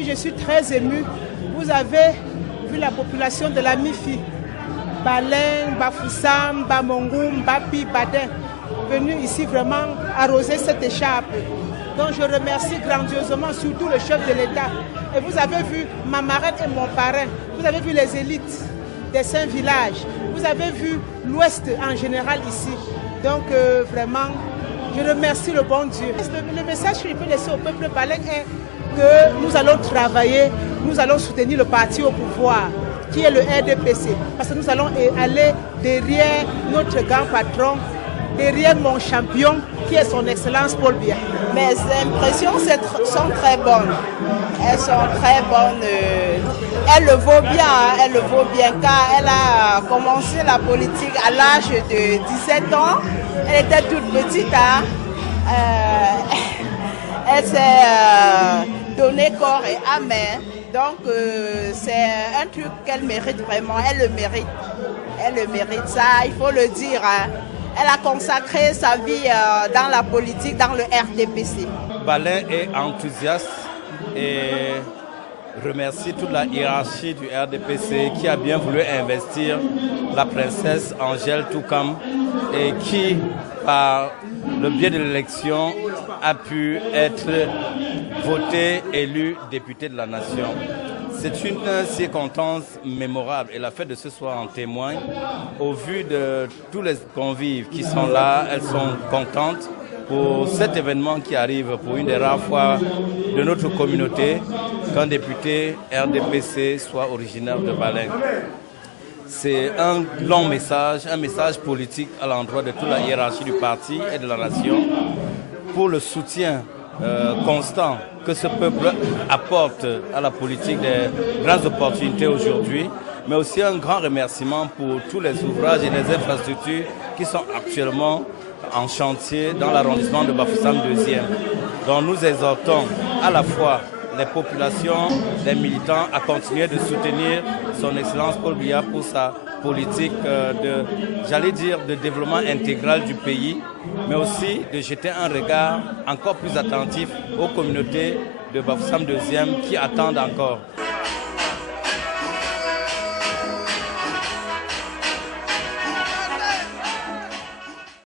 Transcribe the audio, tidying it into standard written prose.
Je suis très émue. Vous avez vu la population de la MIFI, Balin, Bafoussam, Bamongoum, Bapi, Badin, venus ici vraiment arroser cette écharpe. Donc je remercie grandiosement surtout le chef de l'État. Et vous avez vu ma marraine et mon parrain. Vous avez vu les élites des 5 villages. Vous avez vu l'Ouest en général ici. Donc vraiment, je remercie le bon Dieu. Le message que je peux laisser au peuple balin est que nous allons travailler, nous allons soutenir le parti au pouvoir, qui est le RDPC. Parce que nous allons aller derrière notre grand patron, derrière mon champion, qui est son Excellence Paul Biya. Mes impressions sont très bonnes. Elles sont très bonnes. Elle le vaut bien, car elle a commencé la politique à l'âge de 17 ans. Elle était toute petite. Elle s'est donné corps et âme. Donc c'est un truc qu'elle mérite vraiment. Elle le mérite. Elle le mérite, ça, il faut le dire. Elle a consacré sa vie dans la politique, dans le RDPC. Balin est enthousiaste et remercie toute la hiérarchie du RDPC qui a bien voulu investir la princesse Angèle Toukam et qui, par le biais de l'élection, a pu être votée, élue députée de la nation. C'est une circonstance mémorable et la fête de ce soir en témoigne. Au vu de tous les convives qui sont là, elles sont contentes pour cet événement qui arrive pour une des rares fois de notre communauté qu'un député RDPC soit originaire de Balin. C'est un long message, un message politique à l'endroit de toute la hiérarchie du parti et de la nation pour le soutien constant que ce peuple apporte à la politique des grandes opportunités aujourd'hui, mais aussi un grand remerciement pour tous les ouvrages et les infrastructures qui sont actuellement en chantier dans l'arrondissement de Bafoussam 2e. Donc nous exhortons à la fois les populations, les militants à continuer de soutenir son Excellence Paul Biya pour sa politique de développement intégral du pays, mais aussi de jeter un regard encore plus attentif aux communautés de Bafoussam 2e qui attendent encore.